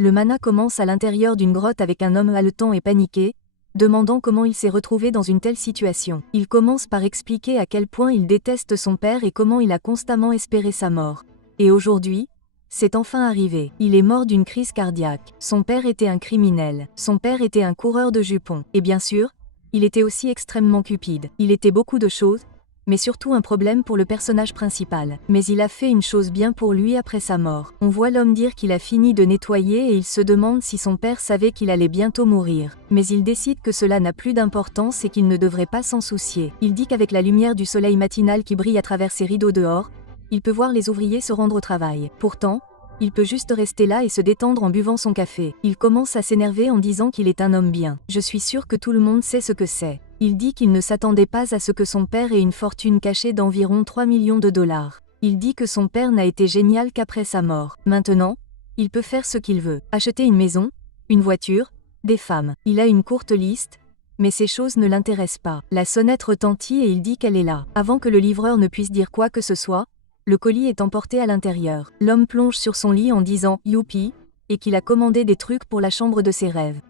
Le mana commence à l'intérieur d'une grotte avec un homme haletant et paniqué, demandant comment il s'est retrouvé dans une telle situation. Il commence par expliquer à quel point il déteste son père et comment il a constamment espéré sa mort. Et aujourd'hui, c'est enfin arrivé. Il est mort d'une crise cardiaque. Son père était un criminel. Son père était un coureur de jupons. Et bien sûr, il était aussi extrêmement cupide. Il était beaucoup de choses, mais surtout un problème pour le personnage principal. Mais il a fait une chose bien pour lui après sa mort. On voit l'homme dire qu'il a fini de nettoyer et il se demande si son père savait qu'il allait bientôt mourir. Mais il décide que cela n'a plus d'importance et qu'il ne devrait pas s'en soucier. Il dit qu'avec la lumière du soleil matinal qui brille à travers ses rideaux dehors, il peut voir les ouvriers se rendre au travail. Pourtant, il peut juste rester là et se détendre en buvant son café. Il commence à s'énerver en disant qu'il est un homme bien. Je suis sûr que tout le monde sait ce que c'est. Il dit qu'il ne s'attendait pas à ce que son père ait une fortune cachée d'environ 3 millions de dollars. Il dit que son père n'a été génial qu'après sa mort. Maintenant, il peut faire ce qu'il veut. Acheter une maison, une voiture, des femmes. Il a une courte liste, mais ces choses ne l'intéressent pas. La sonnette retentit et il dit qu'elle est là. Avant que le livreur ne puisse dire quoi que ce soit, le colis est emporté à l'intérieur. L'homme plonge sur son lit en disant « Youpi » et qu'il a commandé des trucs pour la chambre de ses rêves.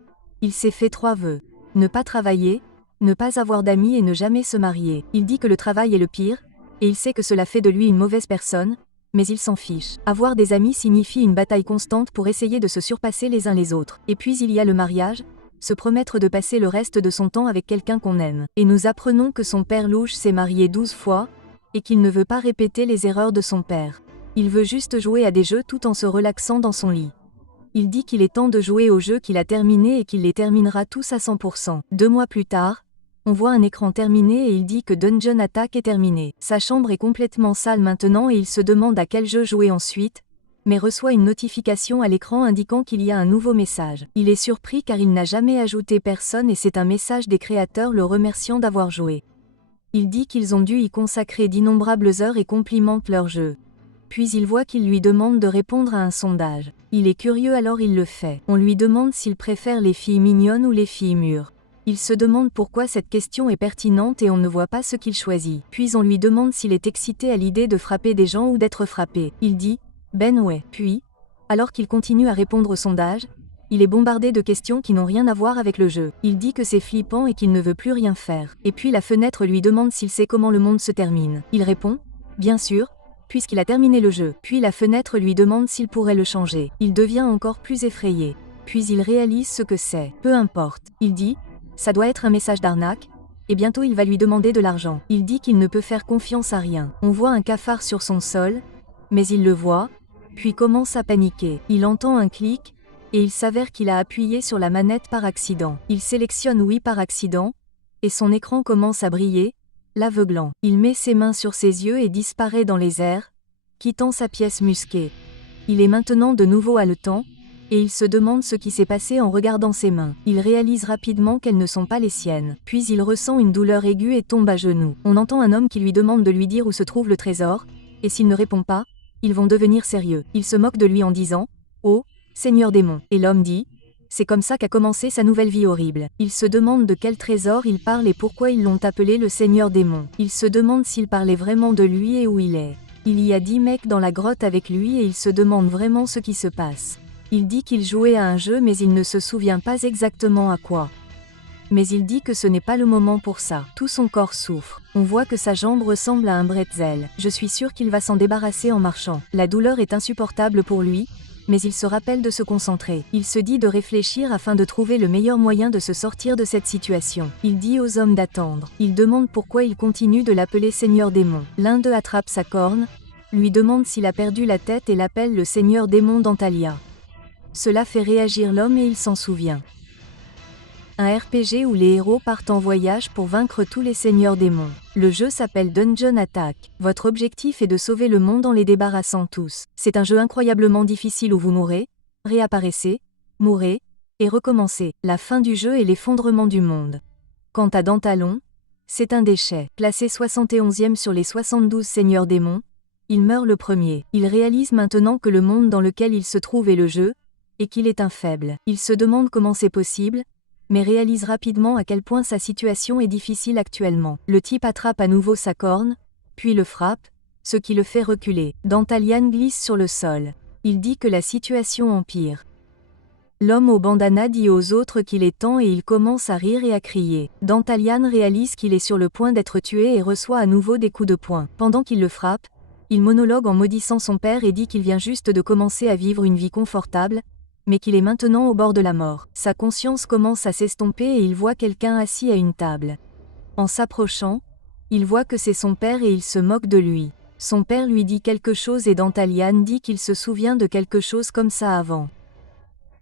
Il s'est fait 3 vœux. Ne pas travailler, ne pas avoir d'amis et ne jamais se marier. Il dit que le travail est le pire, et il sait que cela fait de lui une mauvaise personne, mais il s'en fiche. Avoir des amis signifie une bataille constante pour essayer de se surpasser les uns les autres. Et puis il y a le mariage, se promettre de passer le reste de son temps avec quelqu'un qu'on aime. Et nous apprenons que son père louche s'est marié 12 fois, et qu'il ne veut pas répéter les erreurs de son père. Il veut juste jouer à des jeux tout en se relaxant dans son lit. Il dit qu'il est temps de jouer aux jeux qu'il a terminés et qu'il les terminera tous à 100%. 2 mois plus tard, on voit un écran terminé et il dit que Dungeon Attack est terminé. Sa chambre est complètement sale maintenant et il se demande à quel jeu jouer ensuite, mais reçoit une notification à l'écran indiquant qu'il y a un nouveau message. Il est surpris car il n'a jamais ajouté personne et c'est un message des créateurs le remerciant d'avoir joué. Il dit qu'ils ont dû y consacrer d'innombrables heures et complimente leur jeu. Puis il voit qu'il lui demande de répondre à un sondage. Il est curieux alors il le fait. On lui demande s'il préfère les filles mignonnes ou les filles mûres. Il se demande pourquoi cette question est pertinente et on ne voit pas ce qu'il choisit. Puis on lui demande s'il est excité à l'idée de frapper des gens ou d'être frappé. Il dit « Ben ouais ». Puis, alors qu'il continue à répondre au sondage, il est bombardé de questions qui n'ont rien à voir avec le jeu. Il dit que c'est flippant et qu'il ne veut plus rien faire. Et puis la fenêtre lui demande s'il sait comment le monde se termine. Il répond « Bien sûr », puisqu'il a terminé le jeu. Puis la fenêtre lui demande s'il pourrait le changer. Il devient encore plus effrayé. Puis il réalise ce que c'est. Peu importe. Il dit « Ça doit être un message d'arnaque », et bientôt il va lui demander de l'argent. Il dit qu'il ne peut faire confiance à rien. On voit un cafard sur son sol, mais il le voit, puis commence à paniquer. Il entend un clic, et il s'avère qu'il a appuyé sur la manette par accident. Il sélectionne oui par accident, et son écran commence à briller, l'aveuglant. Il met ses mains sur ses yeux et disparaît dans les airs, quittant sa pièce musquée. Il est maintenant de nouveau haletant, et il se demande ce qui s'est passé en regardant ses mains. Il réalise rapidement qu'elles ne sont pas les siennes. Puis il ressent une douleur aiguë et tombe à genoux. On entend un homme qui lui demande de lui dire où se trouve le trésor, et s'il ne répond pas, ils vont devenir sérieux. Il se moque de lui en disant « Oh, Seigneur démon ». Et l'homme dit « C'est comme ça qu'a commencé sa nouvelle vie horrible ». Il se demande de quel trésor il parle et pourquoi ils l'ont appelé le Seigneur démon. Il se demande s'il parlait vraiment de lui et où il est. Il y a 10 mecs dans la grotte avec lui et il se demande vraiment ce qui se passe. Il dit qu'il jouait à un jeu mais il ne se souvient pas exactement à quoi. Mais il dit que ce n'est pas le moment pour ça. Tout son corps souffre. On voit que sa jambe ressemble à un bretzel. Je suis sûr qu'il va s'en débarrasser en marchant. La douleur est insupportable pour lui, mais il se rappelle de se concentrer. Il se dit de réfléchir afin de trouver le meilleur moyen de se sortir de cette situation. Il dit aux hommes d'attendre. Il demande pourquoi ils continuent de l'appeler Seigneur démon. L'un d'eux attrape sa corne, lui demande s'il a perdu la tête et l'appelle le Seigneur démon d'Antalya. Cela fait réagir l'homme et il s'en souvient. Un RPG où les héros partent en voyage pour vaincre tous les seigneurs démons. Le jeu s'appelle Dungeon Attack. Votre objectif est de sauver le monde en les débarrassant tous. C'est un jeu incroyablement difficile où vous mourrez, réapparaissez, mourrez, et recommencez. La fin du jeu est l'effondrement du monde. Quant à Dantalon, c'est un déchet. Classé 71e sur les 72 seigneurs démons, il meurt le premier. Il réalise maintenant que le monde dans lequel il se trouve est le jeu, et qu'il est un faible. Il se demande comment c'est possible, mais réalise rapidement à quel point sa situation est difficile actuellement. Le type attrape à nouveau sa corne, puis le frappe, ce qui le fait reculer. Dantalian glisse sur le sol. Il dit que la situation empire. L'homme au bandana dit aux autres qu'il est temps et il commence à rire et à crier. Dantalian réalise qu'il est sur le point d'être tué et reçoit à nouveau des coups de poing. Pendant qu'il le frappe, il monologue en maudissant son père et dit qu'il vient juste de commencer à vivre une vie confortable, mais qu'il est maintenant au bord de la mort. Sa conscience commence à s'estomper et il voit quelqu'un assis à une table. En s'approchant, il voit que c'est son père et il se moque de lui. Son père lui dit quelque chose et Dantalian dit qu'il se souvient de quelque chose comme ça avant.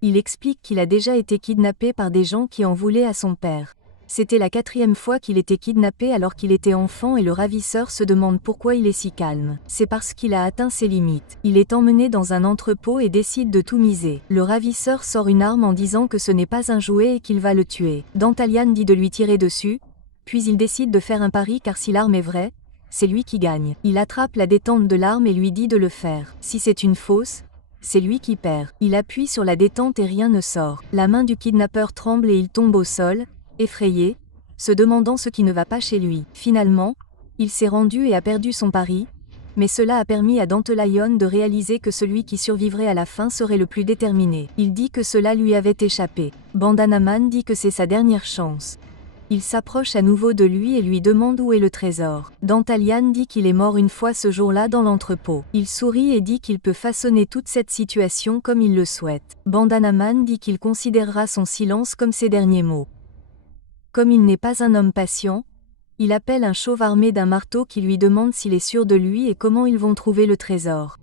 Il explique qu'il a déjà été kidnappé par des gens qui en voulaient à son père. C'était la 4e fois qu'il était kidnappé alors qu'il était enfant et le ravisseur se demande pourquoi il est si calme. C'est parce qu'il a atteint ses limites. Il est emmené dans un entrepôt et décide de tout miser. Le ravisseur sort une arme en disant que ce n'est pas un jouet et qu'il va le tuer. Dantalian dit de lui tirer dessus, puis il décide de faire un pari car si l'arme est vraie, c'est lui qui gagne. Il attrape la détente de l'arme et lui dit de le faire. Si c'est une fausse, c'est lui qui perd. Il appuie sur la détente et rien ne sort. La main du kidnappeur tremble et il tombe au sol, effrayé, se demandant ce qui ne va pas chez lui. Finalement, il s'est rendu et a perdu son pari, mais cela a permis à Dantalian de réaliser que celui qui survivrait à la fin serait le plus déterminé. Il dit que cela lui avait échappé. Bandana Man dit que c'est sa dernière chance. Il s'approche à nouveau de lui et lui demande où est le trésor. Dantalian dit qu'il est mort une fois ce jour-là dans l'entrepôt. Il sourit et dit qu'il peut façonner toute cette situation comme il le souhaite. Bandana Man dit qu'il considérera son silence comme ses derniers mots. Comme il n'est pas un homme patient, il appelle un chauve armé d'un marteau qui lui demande s'il est sûr de lui et comment ils vont trouver le trésor.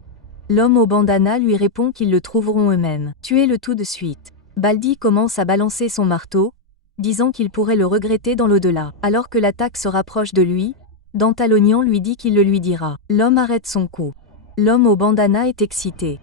L'homme au bandana lui répond qu'ils le trouveront eux-mêmes. Tuez-le tout de suite. Baldi commence à balancer son marteau, disant qu'il pourrait le regretter dans l'au-delà. Alors que l'attaque se rapproche de lui, Dantalian lui dit qu'il le lui dira. L'homme arrête son coup. L'homme au bandana est excité.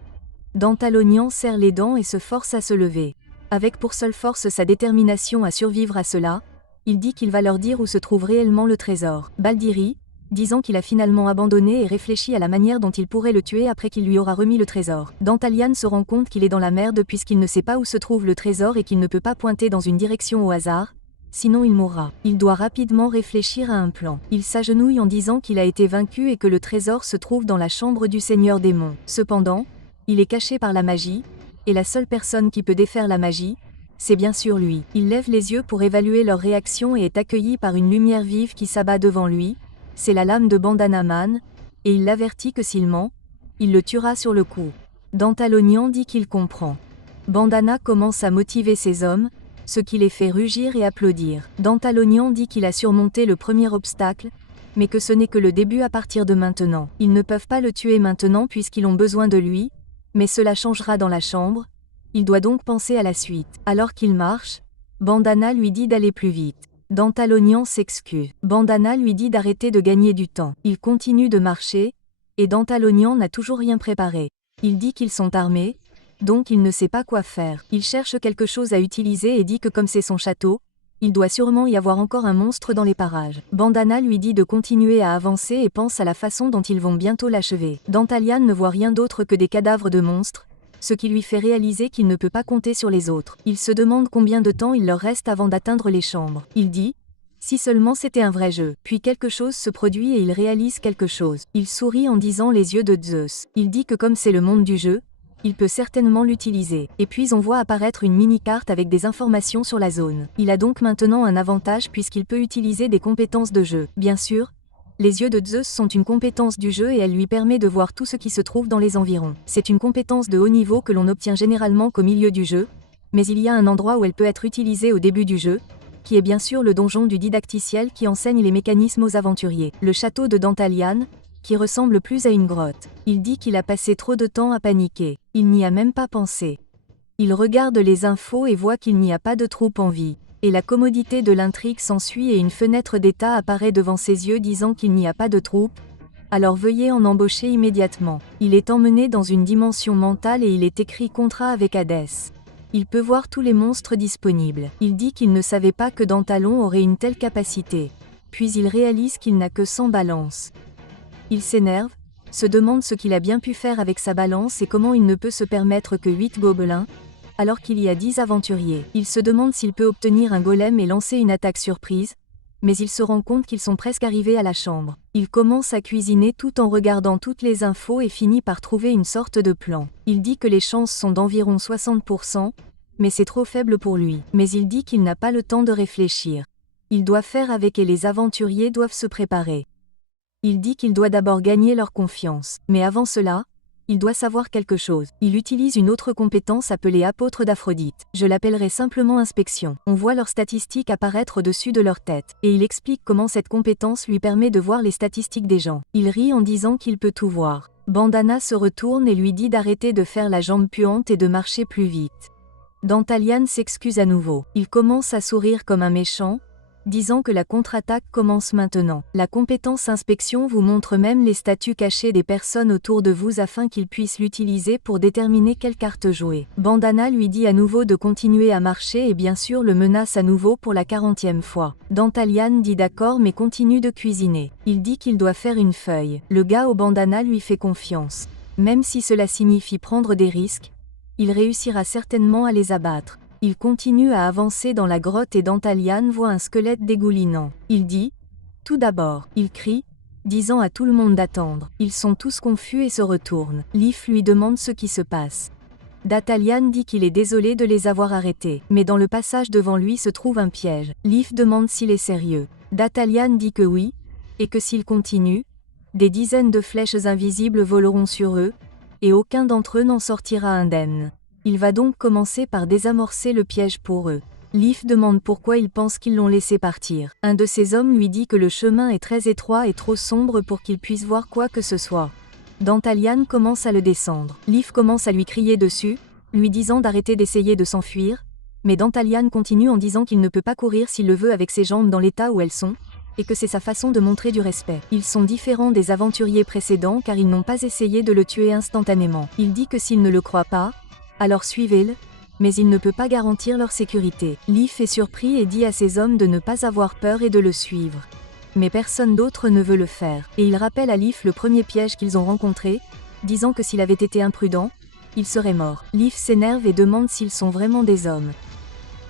Dantalian serre les dents et se force à se lever. Avec pour seule force sa détermination à survivre à cela, il dit qu'il va leur dire où se trouve réellement le trésor. Baldi rit, disant qu'il a finalement abandonné et réfléchi à la manière dont il pourrait le tuer après qu'il lui aura remis le trésor. Dantalian se rend compte qu'il est dans la merde puisqu'il ne sait pas où se trouve le trésor et qu'il ne peut pas pointer dans une direction au hasard, sinon il mourra. Il doit rapidement réfléchir à un plan. Il s'agenouille en disant qu'il a été vaincu et que le trésor se trouve dans la chambre du Seigneur Démon. Cependant, il est caché par la magie, et la seule personne qui peut défaire la magie, c'est bien sûr lui. Il lève les yeux pour évaluer leur réaction et est accueilli par une lumière vive qui s'abat devant lui. C'est la lame de Bandana Man, et il l'avertit que s'il ment, il le tuera sur le coup. Dantalian dit qu'il comprend. Bandana commence à motiver ses hommes, ce qui les fait rugir et applaudir. Dantalian dit qu'il a surmonté le premier obstacle, mais que ce n'est que le début à partir de maintenant. Ils ne peuvent pas le tuer maintenant puisqu'ils ont besoin de lui, mais cela changera dans la chambre. Il doit donc penser à la suite. Alors qu'il marche, Bandana lui dit d'aller plus vite. Dantalian s'excuse. Bandana lui dit d'arrêter de gagner du temps. Il continue de marcher, et Dantalian n'a toujours rien préparé. Il dit qu'ils sont armés, donc il ne sait pas quoi faire. Il cherche quelque chose à utiliser et dit que comme c'est son château, il doit sûrement y avoir encore un monstre dans les parages. Bandana lui dit de continuer à avancer et pense à la façon dont ils vont bientôt l'achever. Dantalian ne voit rien d'autre que des cadavres de monstres, ce qui lui fait réaliser qu'il ne peut pas compter sur les autres. Il se demande combien de temps il leur reste avant d'atteindre les chambres. Il dit « Si seulement c'était un vrai jeu ». Puis quelque chose se produit et il réalise quelque chose. Il sourit en disant les yeux de Zeus. Il dit que comme c'est le monde du jeu, il peut certainement l'utiliser. Et puis on voit apparaître une mini-carte avec des informations sur la zone. Il a donc maintenant un avantage puisqu'il peut utiliser des compétences de jeu. Bien sûr, les yeux de Zeus sont une compétence du jeu et elle lui permet de voir tout ce qui se trouve dans les environs. C'est une compétence de haut niveau que l'on obtient généralement qu'au milieu du jeu, mais il y a un endroit où elle peut être utilisée au début du jeu, qui est bien sûr le donjon du didacticiel qui enseigne les mécanismes aux aventuriers. Le château de Dantalian, qui ressemble plus à une grotte. Il dit qu'il a passé trop de temps à paniquer. Il n'y a même pas pensé. Il regarde les infos et voit qu'il n'y a pas de troupes en vie. Et la commodité de l'intrigue s'ensuit et une fenêtre d'état apparaît devant ses yeux disant qu'il n'y a pas de troupes, alors veuillez en embaucher immédiatement. Il est emmené dans une dimension mentale et il est écrit contrat avec Hadès. Il peut voir tous les monstres disponibles. Il dit qu'il ne savait pas que Dantalian aurait une telle capacité. Puis il réalise qu'il n'a que 100 balances. Il s'énerve, se demande ce qu'il a bien pu faire avec sa balance et comment il ne peut se permettre que 8 gobelins, alors qu'il y a 10 aventuriers. Il se demande s'il peut obtenir un golem et lancer une attaque surprise, mais il se rend compte qu'ils sont presque arrivés à la chambre. Il commence à cuisiner tout en regardant toutes les infos et finit par trouver une sorte de plan. Il dit que les chances sont d'environ 60%, mais c'est trop faible pour lui. Mais il dit qu'il n'a pas le temps de réfléchir. Il doit faire avec et les aventuriers doivent se préparer. Il dit qu'il doit d'abord gagner leur confiance, mais avant cela, il doit savoir quelque chose. Il utilise une autre compétence appelée apôtre d'Aphrodite. Je l'appellerai simplement inspection. On voit leurs statistiques apparaître au-dessus de leur tête, et il explique comment cette compétence lui permet de voir les statistiques des gens. Il rit en disant qu'il peut tout voir. Bandana se retourne et lui dit d'arrêter de faire la jambe puante et de marcher plus vite. Dantalian s'excuse à nouveau. Il commence à sourire comme un méchant, disant que la contre-attaque commence maintenant. La compétence inspection vous montre même les statuts cachés des personnes autour de vous afin qu'ils puissent l'utiliser pour déterminer quelle carte jouer. Bandana lui dit à nouveau de continuer à marcher et bien sûr le menace à nouveau pour la 40e fois. Dantalian dit d'accord mais continue de cuisiner. Il dit qu'il doit faire une feuille. Le gars au bandana lui fait confiance. Même si cela signifie prendre des risques, il réussira certainement à les abattre. Il continue à avancer dans la grotte et Dantalian voit un squelette dégoulinant. Il dit « Tout d'abord », il crie, disant à tout le monde d'attendre. Ils sont tous confus et se retournent. Leaf lui demande ce qui se passe. Dantalian dit qu'il est désolé de les avoir arrêtés, mais dans le passage devant lui se trouve un piège. Leaf demande s'il est sérieux. Dantalian dit que oui, et que s'il continue, des dizaines de flèches invisibles voleront sur eux, et aucun d'entre eux n'en sortira indemne. Il va donc commencer par désamorcer le piège pour eux. Leaf demande pourquoi ils pensent qu'ils l'ont laissé partir. Un de ses hommes lui dit que le chemin est très étroit et trop sombre pour qu'il puisse voir quoi que ce soit. Dantalian commence à le descendre. Leaf commence à lui crier dessus, lui disant d'arrêter d'essayer de s'enfuir, mais Dantalian continue en disant qu'il ne peut pas courir s'il le veut avec ses jambes dans l'état où elles sont, et que c'est sa façon de montrer du respect. Ils sont différents des aventuriers précédents car ils n'ont pas essayé de le tuer instantanément. Il dit que s'ils ne le croient pas, alors suivez-le, mais il ne peut pas garantir leur sécurité. Leaf est surpris et dit à ses hommes de ne pas avoir peur et de le suivre. Mais personne d'autre ne veut le faire, et il rappelle à Leaf le premier piège qu'ils ont rencontré, disant que s'il avait été imprudent, il serait mort. Leaf s'énerve et demande s'ils sont vraiment des hommes.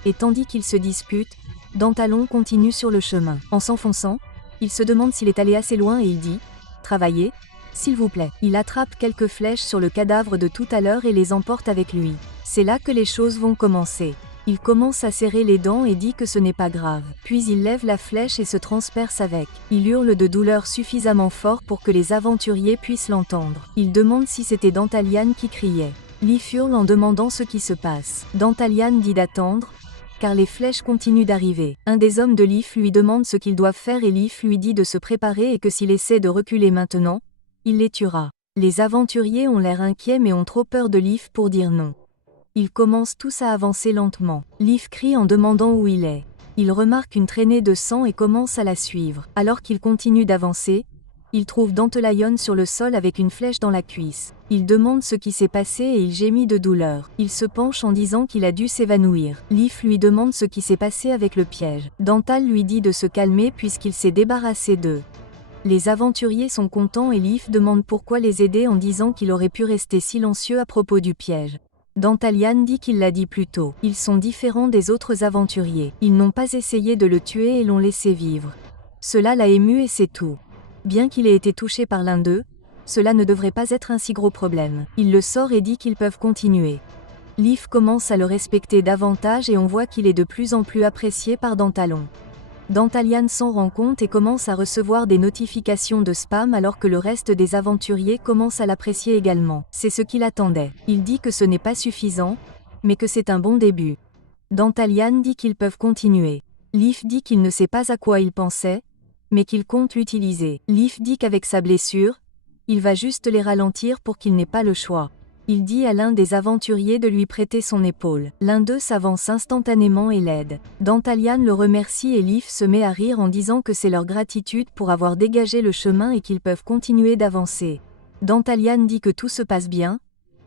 Et tandis qu'ils se disputent, Dantalon continue sur le chemin. En s'enfonçant, il se demande s'il est allé assez loin et il dit « Travaillez, s'il vous plaît ». Il attrape quelques flèches sur le cadavre de tout à l'heure et les emporte avec lui. C'est là que les choses vont commencer. Il commence à serrer les dents et dit que ce n'est pas grave. Puis il lève la flèche et se transperce avec. Il hurle de douleur suffisamment fort pour que les aventuriers puissent l'entendre. Il demande si c'était Dantalian qui criait. Leaf hurle en demandant ce qui se passe. Dantalian dit d'attendre, car les flèches continuent d'arriver. Un des hommes de Leaf lui demande ce qu'ils doivent faire et Leaf lui dit de se préparer et que s'il essaie de reculer maintenant, il les tuera. Les aventuriers ont l'air inquiets mais ont trop peur de Leaf pour dire non. Ils commencent tous à avancer lentement. Leaf crie en demandant où il est. Il remarque une traînée de sang et commence à la suivre. Alors qu'il continue d'avancer, il trouve Dantalion sur le sol avec une flèche dans la cuisse. Il demande ce qui s'est passé et il gémit de douleur. Il se penche en disant qu'il a dû s'évanouir. Leaf lui demande ce qui s'est passé avec le piège. Dantal lui dit de se calmer puisqu'il s'est débarrassé d'eux. Les aventuriers sont contents et Leaf demande pourquoi les aider en disant qu'il aurait pu rester silencieux à propos du piège. Dantalian dit qu'il l'a dit plus tôt. Ils sont différents des autres aventuriers. Ils n'ont pas essayé de le tuer et l'ont laissé vivre. Cela l'a ému et c'est tout. Bien qu'il ait été touché par l'un d'eux, cela ne devrait pas être un si gros problème. Il le sort et dit qu'ils peuvent continuer. Leaf commence à le respecter davantage et on voit qu'il est de plus en plus apprécié par Dantalon. Dantalian s'en rend compte et commence à recevoir des notifications de spam alors que le reste des aventuriers commence à l'apprécier également. C'est ce qu'il attendait. Il dit que ce n'est pas suffisant, mais que c'est un bon début. Dantalian dit qu'ils peuvent continuer. Leaf dit qu'il ne sait pas à quoi il pensait, mais qu'il compte l'utiliser. Leaf dit qu'avec sa blessure, il va juste les ralentir pour qu'il n'ait pas le choix. Il dit à l'un des aventuriers de lui prêter son épaule. L'un d'eux s'avance instantanément et l'aide. Dantalian le remercie et Leaf se met à rire en disant que c'est leur gratitude pour avoir dégagé le chemin et qu'ils peuvent continuer d'avancer. Dantalian dit que tout se passe bien,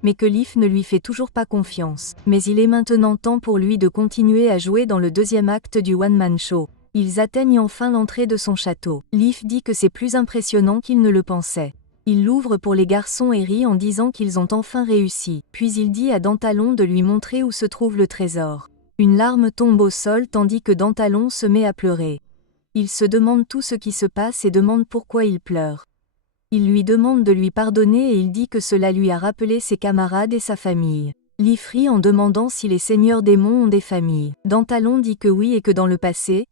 mais que Leaf ne lui fait toujours pas confiance. Mais il est maintenant temps pour lui de continuer à jouer dans le deuxième acte du one-man show. Ils atteignent enfin l'entrée de son château. Leaf dit que c'est plus impressionnant qu'il ne le pensait. Il l'ouvre pour les garçons et rit en disant qu'ils ont enfin réussi. Puis il dit à Dantalon de lui montrer où se trouve le trésor. Une larme tombe au sol tandis que Dantalon se met à pleurer. Il se demande tout ce qui se passe et demande pourquoi il pleure. Il lui demande de lui pardonner et il dit que cela lui a rappelé ses camarades et sa famille. Leaf rit en demandant si les seigneurs démons ont des familles. Dantalon dit que oui et que dans le passé,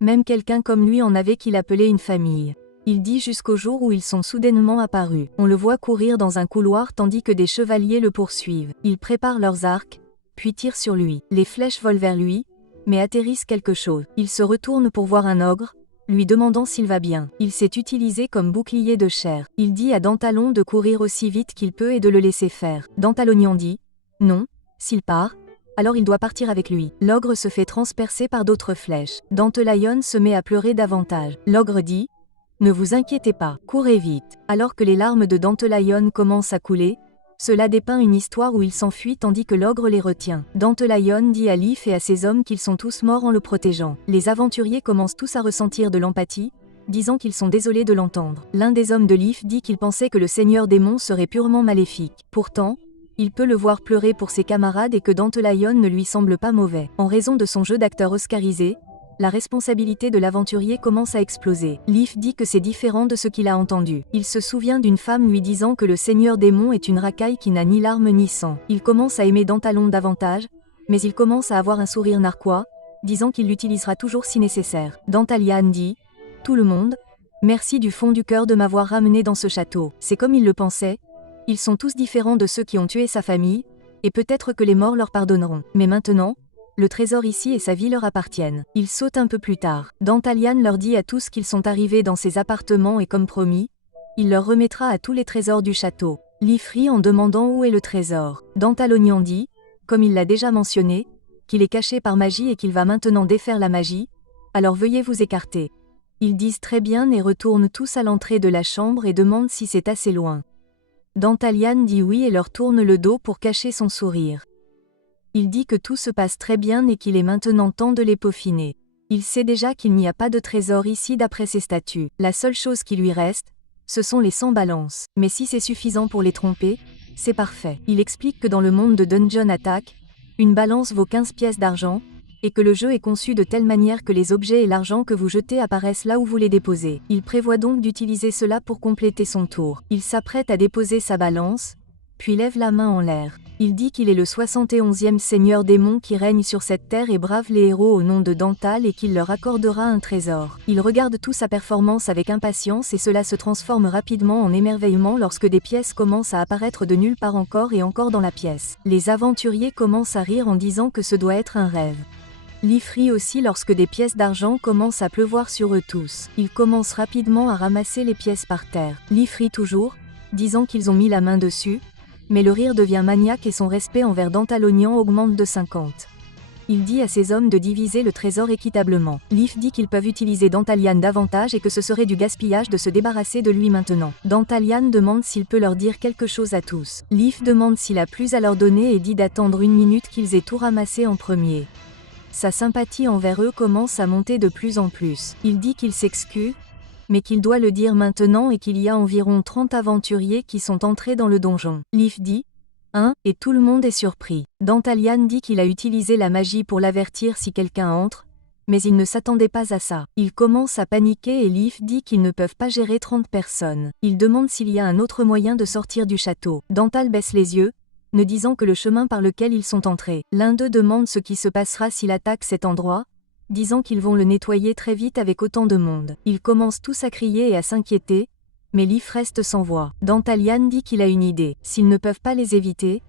même quelqu'un comme lui en avait qu'il appelait une famille. Il dit jusqu'au jour où ils sont soudainement apparus. On le voit courir dans un couloir tandis que des chevaliers le poursuivent. Ils préparent leurs arcs, puis tirent sur lui. Les flèches volent vers lui, mais atterrissent quelque chose. Il se retourne pour voir un ogre, lui demandant s'il va bien. Il s'est utilisé comme bouclier de chair. Il dit à Dantalon de courir aussi vite qu'il peut et de le laisser faire. Dantalonian dit « Non, s'il part, alors il doit partir avec lui. » L'ogre se fait transpercer par d'autres flèches. Dantelion se met à pleurer davantage. L'ogre dit « Ne vous inquiétez pas, courez vite. » Alors que les larmes de Dantelion commencent à couler, cela dépeint une histoire où il s'enfuit tandis que l'ogre les retient. Dantelion dit à Leaf et à ses hommes qu'ils sont tous morts en le protégeant. Les aventuriers commencent tous à ressentir de l'empathie, disant qu'ils sont désolés de l'entendre. L'un des hommes de Leaf dit qu'il pensait que le seigneur démon serait purement maléfique. Pourtant, il peut le voir pleurer pour ses camarades et que Dantelion ne lui semble pas mauvais. En raison de son jeu d'acteur oscarisé, la responsabilité de l'aventurier commence à exploser. Leaf dit que c'est différent de ce qu'il a entendu. Il se souvient d'une femme lui disant que le seigneur démon est une racaille qui n'a ni larmes ni sang. Il commence à aimer Dantalon davantage, mais il commence à avoir un sourire narquois, disant qu'il l'utilisera toujours si nécessaire. Dantalian dit « Tout le monde, merci du fond du cœur de m'avoir ramené dans ce château. C'est comme il le pensait. Ils sont tous différents de ceux qui ont tué sa famille, et peut-être que les morts leur pardonneront. Mais maintenant, le trésor ici et sa vie leur appartiennent. » Ils sautent un peu plus tard. Dantalian leur dit à tous qu'ils sont arrivés dans ses appartements et comme promis, il leur remettra à tous les trésors du château. Leaf rit en demandant où est le trésor. Dantalonian dit, comme il l'a déjà mentionné, qu'il est caché par magie et qu'il va maintenant défaire la magie, alors veuillez vous écarter. Ils disent très bien et retournent tous à l'entrée de la chambre et demandent si c'est assez loin. Dantalian dit oui et leur tourne le dos pour cacher son sourire. Il dit que tout se passe très bien et qu'il est maintenant temps de les peaufiner. Il sait déjà qu'il n'y a pas de trésor ici d'après ses statuts. La seule chose qui lui reste, ce sont les 100 balances. Mais si c'est suffisant pour les tromper, c'est parfait. Il explique que dans le monde de Dungeon Attack, une balance vaut 15 pièces d'argent, et que le jeu est conçu de telle manière que les objets et l'argent que vous jetez apparaissent là où vous les déposez. Il prévoit donc d'utiliser cela pour compléter son tour. Il s'apprête à déposer sa balance, puis lève la main en l'air. Il dit qu'il est le 71e seigneur démon qui règne sur cette terre et brave les héros au nom de Dantal et qu'il leur accordera un trésor. Il regarde tout sa performance avec impatience et cela se transforme rapidement en émerveillement lorsque des pièces commencent à apparaître de nulle part encore et encore dans la pièce. Les aventuriers commencent à rire en disant que ce doit être un rêve. Leaf rit aussi lorsque des pièces d'argent commencent à pleuvoir sur eux tous. Ils commencent rapidement à ramasser les pièces par terre. Leaf rit toujours, disant qu'ils ont mis la main dessus, mais le rire devient maniaque et son respect envers Dantalonian augmente de 50. Il dit à ses hommes de diviser le trésor équitablement. Leaf dit qu'ils peuvent utiliser Dantalian davantage et que ce serait du gaspillage de se débarrasser de lui maintenant. Dantalian demande s'il peut leur dire quelque chose à tous. Leaf demande s'il a plus à leur donner et dit d'attendre une minute qu'ils aient tout ramassé en premier. Sa sympathie envers eux commence à monter de plus en plus. Il dit qu'il s'excuse, mais qu'il doit le dire maintenant et qu'il y a environ 30 aventuriers qui sont entrés dans le donjon. Leaf dit « Hein ?» et tout le monde est surpris. Dantalian dit qu'il a utilisé la magie pour l'avertir si quelqu'un entre, mais il ne s'attendait pas à ça. Il commence à paniquer et Leaf dit qu'ils ne peuvent pas gérer 30 personnes. Il demande s'il y a un autre moyen de sortir du château. Dantal baisse les yeux, ne disant que le chemin par lequel ils sont entrés. L'un d'eux demande ce qui se passera s'il attaque cet endroit, disant qu'ils vont le nettoyer très vite avec autant de monde. Ils commencent tous à crier et à s'inquiéter, mais Leaf reste sans voix. Dantalian dit qu'il a une idée. S'ils ne peuvent pas les éviter,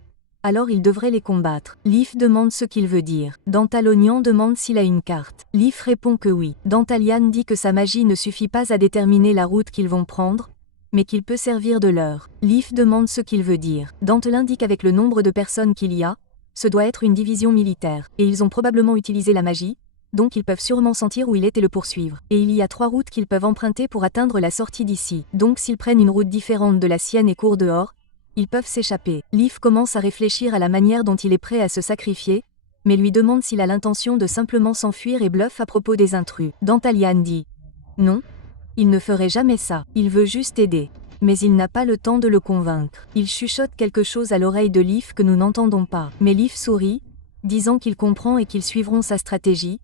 alors il devrait les combattre. Leaf demande ce qu'il veut dire. Dantalonian demande s'il a une carte. Leaf répond que oui. Dantalian dit que sa magie ne suffit pas à déterminer la route qu'ils vont prendre, mais qu'il peut servir de leurre. Leaf demande ce qu'il veut dire. Dantelin dit qu'avec le nombre de personnes qu'il y a, ce doit être une division militaire, et ils ont probablement utilisé la magie, donc ils peuvent sûrement sentir où il est et le poursuivre. Et il y a 3 routes qu'ils peuvent emprunter pour atteindre la sortie d'ici. Donc s'ils prennent une route différente de la sienne et courent dehors, ils peuvent s'échapper. Leaf commence à réfléchir à la manière dont il est prêt à se sacrifier, mais lui demande s'il a l'intention de simplement s'enfuir et bluffe à propos des intrus. Dantalian dit « Non, il ne ferait jamais ça, il veut juste aider. » Mais il n'a pas le temps de le convaincre. Il chuchote quelque chose à l'oreille de Leaf que nous n'entendons pas. Mais Leaf sourit, disant qu'il comprend et qu'ils suivront sa stratégie,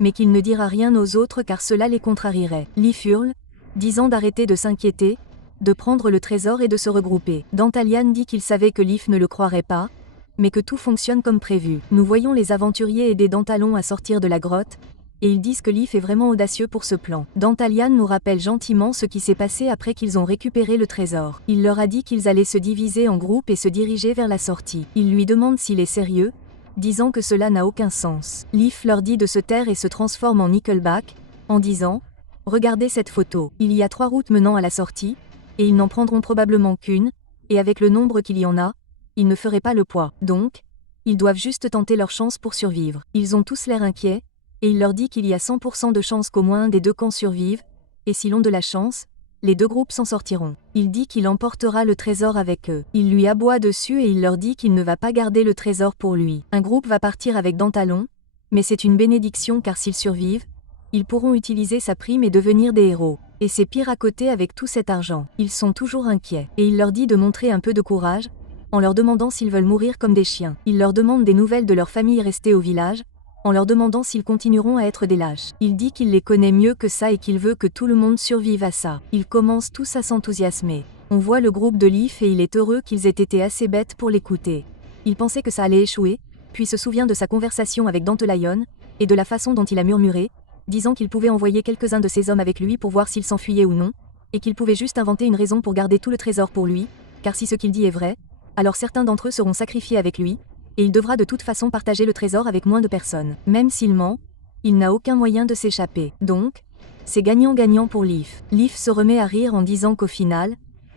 mais qu'il ne dira rien aux autres car cela les contrarierait. Leaf hurle, disant d'arrêter de s'inquiéter, de prendre le trésor et de se regrouper. Dantalian dit qu'il savait que Leaf ne le croirait pas, mais que tout fonctionne comme prévu. Nous voyons les aventuriers aider Dantalon à sortir de la grotte, et ils disent que Leaf est vraiment audacieux pour ce plan. Dantalian nous rappelle gentiment ce qui s'est passé après qu'ils ont récupéré le trésor. Il leur a dit qu'ils allaient se diviser en groupes et se diriger vers la sortie. Il lui demande s'il est sérieux, disant que cela n'a aucun sens. Leaf leur dit de se taire et se transforme en Nickelback, en disant « Regardez cette photo, il y a 3 routes menant à la sortie, et ils n'en prendront probablement qu'une, et avec le nombre qu'il y en a, ils ne feraient pas le poids. Donc, ils doivent juste tenter leur chance pour survivre. Ils ont tous l'air inquiets, et il leur dit qu'il y a 100% de chance qu'au moins un des 2 camps survive, et s'ils ont de la chance, les 2 groupes s'en sortiront. Il dit qu'il emportera le trésor avec eux. Il lui aboie dessus et il leur dit qu'il ne va pas garder le trésor pour lui. Un groupe va partir avec Dantalon, mais c'est une bénédiction car s'ils survivent, ils pourront utiliser sa prime et devenir des héros. Et c'est pire à côté avec tout cet argent. Ils sont toujours inquiets. Et il leur dit de montrer un peu de courage, en leur demandant s'ils veulent mourir comme des chiens. Il leur demande des nouvelles de leur famille restée au village, en leur demandant s'ils continueront à être des lâches. Il dit qu'il les connaît mieux que ça et qu'il veut que tout le monde survive à ça. Ils commencent tous à s'enthousiasmer. On voit le groupe de Leaf et il est heureux qu'ils aient été assez bêtes pour l'écouter. Il pensait que ça allait échouer, puis se souvient de sa conversation avec Dantalion, et de la façon dont il a murmuré, disant qu'il pouvait envoyer quelques-uns de ses hommes avec lui pour voir s'il s'enfuyait ou non, et qu'il pouvait juste inventer une raison pour garder tout le trésor pour lui, car si ce qu'il dit est vrai, alors certains d'entre eux seront sacrifiés avec lui, et il devra de toute façon partager le trésor avec moins de personnes. Même s'il ment, il n'a aucun moyen de s'échapper. Donc, c'est gagnant-gagnant pour Leaf. Leaf se remet à rire en disant qu'au final,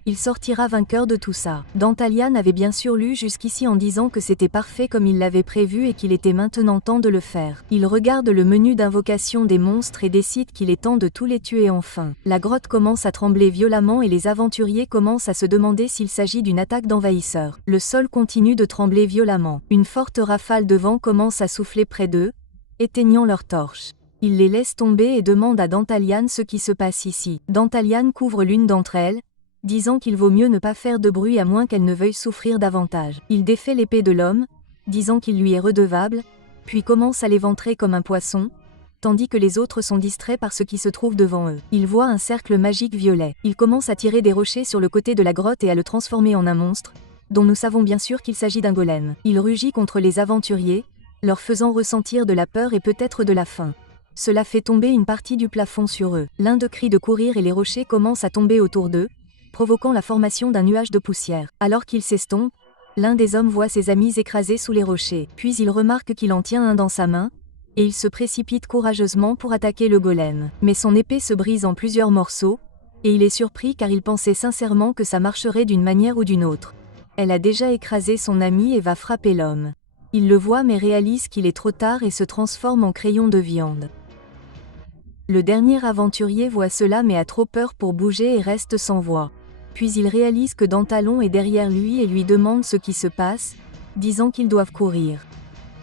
il sortira vainqueur de tout ça. Dantalian avait bien sûr lu jusqu'ici en disant que c'était parfait comme il l'avait prévu et qu'il était maintenant temps de le faire. Il regarde le menu d'invocation des monstres et décide qu'il est temps de tous les tuer enfin. La grotte commence à trembler violemment et les aventuriers commencent à se demander s'il s'agit d'une attaque d'envahisseurs. Le sol continue de trembler violemment. Une forte rafale de vent commence à souffler près d'eux, éteignant leurs torches. Il les laisse tomber et demande à Dantalian ce qui se passe ici. Dantalian couvre l'une d'entre elles, disant qu'il vaut mieux ne pas faire de bruit à moins qu'elle ne veuille souffrir davantage. Il défait l'épée de l'homme, disant qu'il lui est redevable, puis commence à l'éventrer comme un poisson, tandis que les autres sont distraits par ce qui se trouve devant eux. Il voit un cercle magique violet. Il commence à tirer des rochers sur le côté de la grotte et à le transformer en un monstre, dont nous savons bien sûr qu'il s'agit d'un golem. Il rugit contre les aventuriers, leur faisant ressentir de la peur et peut-être de la faim. Cela fait tomber une partie du plafond sur eux. L'un d'eux crie de courir et les rochers commencent à tomber autour d'eux, provoquant la formation d'un nuage de poussière. Alors qu'il s'estompe, l'un des hommes voit ses amis écrasés sous les rochers. Puis il remarque qu'il en tient un dans sa main, et il se précipite courageusement pour attaquer le golem. Mais son épée se brise en plusieurs morceaux, et il est surpris car il pensait sincèrement que ça marcherait d'une manière ou d'une autre. Elle a déjà écrasé son ami et va frapper l'homme. Il le voit mais réalise qu'il est trop tard et se transforme en crayon de viande. Le dernier aventurier voit cela mais a trop peur pour bouger et reste sans voix. Puis il réalise que Dantalon est derrière lui et lui demande ce qui se passe, disant qu'ils doivent courir.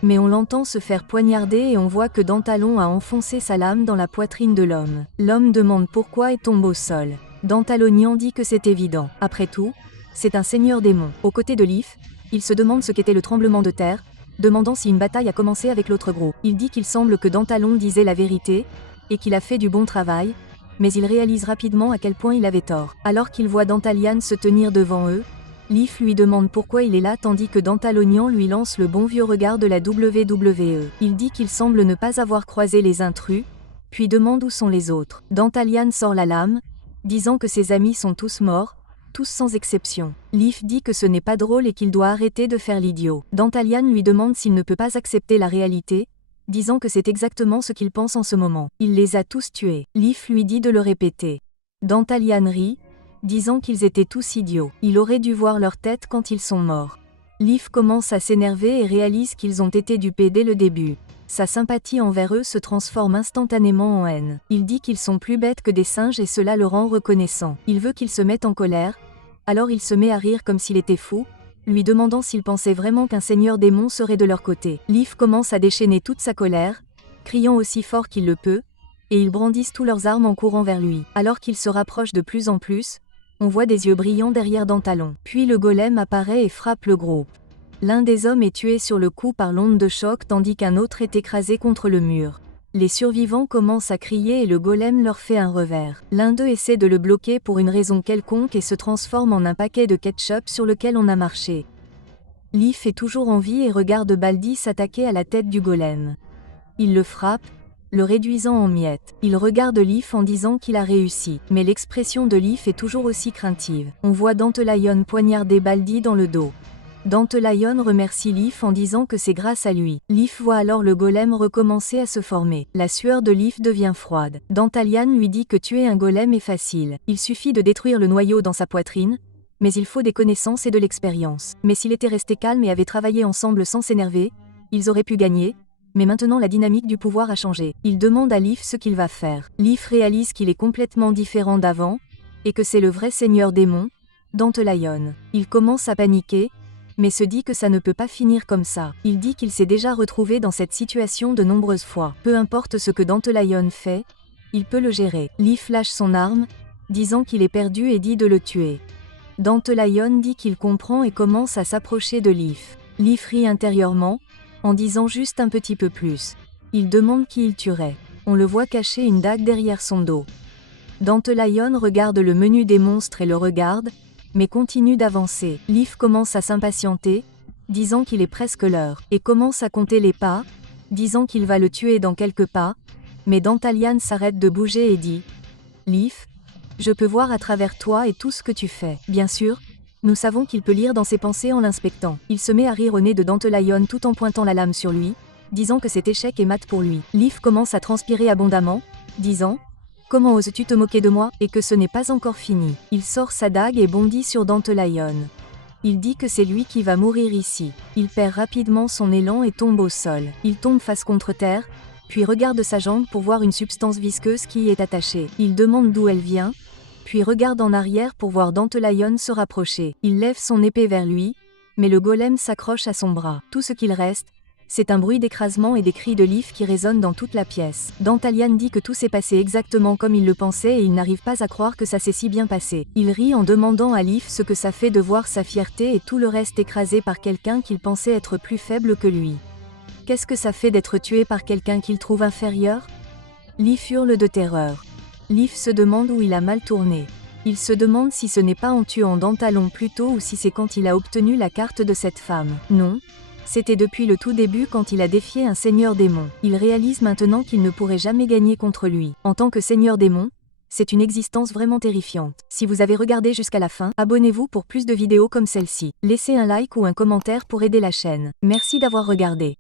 Mais on l'entend se faire poignarder et on voit que Dantalon a enfoncé sa lame dans la poitrine de l'homme. L'homme demande pourquoi et tombe au sol. Dantalonian dit que c'est évident. Après tout, c'est un seigneur démon. Aux côtés de Leaf, il se demande ce qu'était le tremblement de terre, demandant si une bataille a commencé avec l'autre groupe. Il dit qu'il semble que Dantalon disait la vérité, et qu'il a fait du bon travail, mais il réalise rapidement à quel point il avait tort. Alors qu'il voit Dantalian se tenir devant eux, Leaf lui demande pourquoi il est là tandis que Dantalonian lui lance le bon vieux regard de la WWE. Il dit qu'il semble ne pas avoir croisé les intrus, puis demande où sont les autres. Dantalian sort la lame, disant que ses amis sont tous morts, tous sans exception. Leaf dit que ce n'est pas drôle et qu'il doit arrêter de faire l'idiot. Dantalian lui demande s'il ne peut pas accepter la réalité, disant que c'est exactement ce qu'il pense en ce moment. Il les a tous tués. Leaf lui dit de le répéter. Dantalian rit, disant qu'ils étaient tous idiots. Il aurait dû voir leur tête quand ils sont morts. Leaf commence à s'énerver et réalise qu'ils ont été dupés dès le début. Sa sympathie envers eux se transforme instantanément en haine. Il dit qu'ils sont plus bêtes que des singes et cela le rend reconnaissant. Il veut qu'ils se mettent en colère, alors il se met à rire comme s'il était fou, lui demandant s'il pensait vraiment qu'un seigneur démon serait de leur côté. Leaf commence à déchaîner toute sa colère, criant aussi fort qu'il le peut, et ils brandissent tous leurs armes en courant vers lui. Alors qu'il se rapproche de plus en plus, on voit des yeux brillants derrière Dantalon. Puis le golem apparaît et frappe le groupe. L'un des hommes est tué sur le coup par l'onde de choc tandis qu'un autre est écrasé contre le mur. Les survivants commencent à crier et le golem leur fait un revers. L'un d'eux essaie de le bloquer pour une raison quelconque et se transforme en un paquet de ketchup sur lequel on a marché. Leaf est toujours en vie et regarde Baldi s'attaquer à la tête du golem. Il le frappe, le réduisant en miettes. Il regarde Leaf en disant qu'il a réussi, mais l'expression de Leaf est toujours aussi craintive. On voit Dandelion poignarder Baldi dans le dos. Dandelion remercie Leaf en disant que c'est grâce à lui. Leaf voit alors le golem recommencer à se former. La sueur de Leaf devient froide. Dandelion lui dit que tuer un golem est facile. Il suffit de détruire le noyau dans sa poitrine, mais il faut des connaissances et de l'expérience. Mais s'il était resté calme et avait travaillé ensemble sans s'énerver, ils auraient pu gagner. Mais maintenant la dynamique du pouvoir a changé. Il demande à Leaf ce qu'il va faire. Leaf réalise qu'il est complètement différent d'avant, et que c'est le vrai seigneur démon, Dandelion. Il commence à paniquer, mais se dit que ça ne peut pas finir comme ça. Il dit qu'il s'est déjà retrouvé dans cette situation de nombreuses fois. Peu importe ce que Dandelion fait, il peut le gérer. Leaf lâche son arme, disant qu'il est perdu et dit de le tuer. Dandelion dit qu'il comprend et commence à s'approcher de Leaf. Leaf rit intérieurement, en disant juste un petit peu plus. Il demande qui il tuerait. On le voit cacher une dague derrière son dos. Dandelion regarde le menu des monstres et le regarde, mais continue d'avancer. Leaf commence à s'impatienter, disant qu'il est presque l'heure, et commence à compter les pas, disant qu'il va le tuer dans quelques pas, mais Dandelion s'arrête de bouger et dit « Leaf, je peux voir à travers toi et tout ce que tu fais. Bien sûr, nous savons qu'il peut lire dans ses pensées en l'inspectant. » Il se met à rire au nez de Dandelion tout en pointant la lame sur lui, disant que c'est échec et mat pour lui. Leaf commence à transpirer abondamment, disant « Comment oses-tu te moquer de moi et que ce n'est pas encore fini ?» Il sort sa dague et bondit sur Dandelion. Il dit que c'est lui qui va mourir ici. Il perd rapidement son élan et tombe au sol. Il tombe face contre terre, puis regarde sa jambe pour voir une substance visqueuse qui y est attachée. Il demande d'où elle vient, puis regarde en arrière pour voir Dandelion se rapprocher. Il lève son épée vers lui, mais le golem s'accroche à son bras. Tout ce qu'il reste, c'est un bruit d'écrasement et des cris de Leaf qui résonnent dans toute la pièce. Dandelion dit que tout s'est passé exactement comme il le pensait et il n'arrive pas à croire que ça s'est si bien passé. Il rit en demandant à Leaf ce que ça fait de voir sa fierté et tout le reste écrasé par quelqu'un qu'il pensait être plus faible que lui. Qu'est-ce que ça fait d'être tué par quelqu'un qu'il trouve inférieur? Leaf hurle de terreur. Leaf se demande où il a mal tourné. Il se demande si ce n'est pas en tuant Dandelion plus tôt ou si c'est quand il a obtenu la carte de cette femme. Non. C'était depuis le tout début quand il a défié un seigneur démon. Il réalise maintenant qu'il ne pourrait jamais gagner contre lui. En tant que seigneur démon, c'est une existence vraiment terrifiante. Si vous avez regardé jusqu'à la fin, abonnez-vous pour plus de vidéos comme celle-ci. Laissez un like ou un commentaire pour aider la chaîne. Merci d'avoir regardé.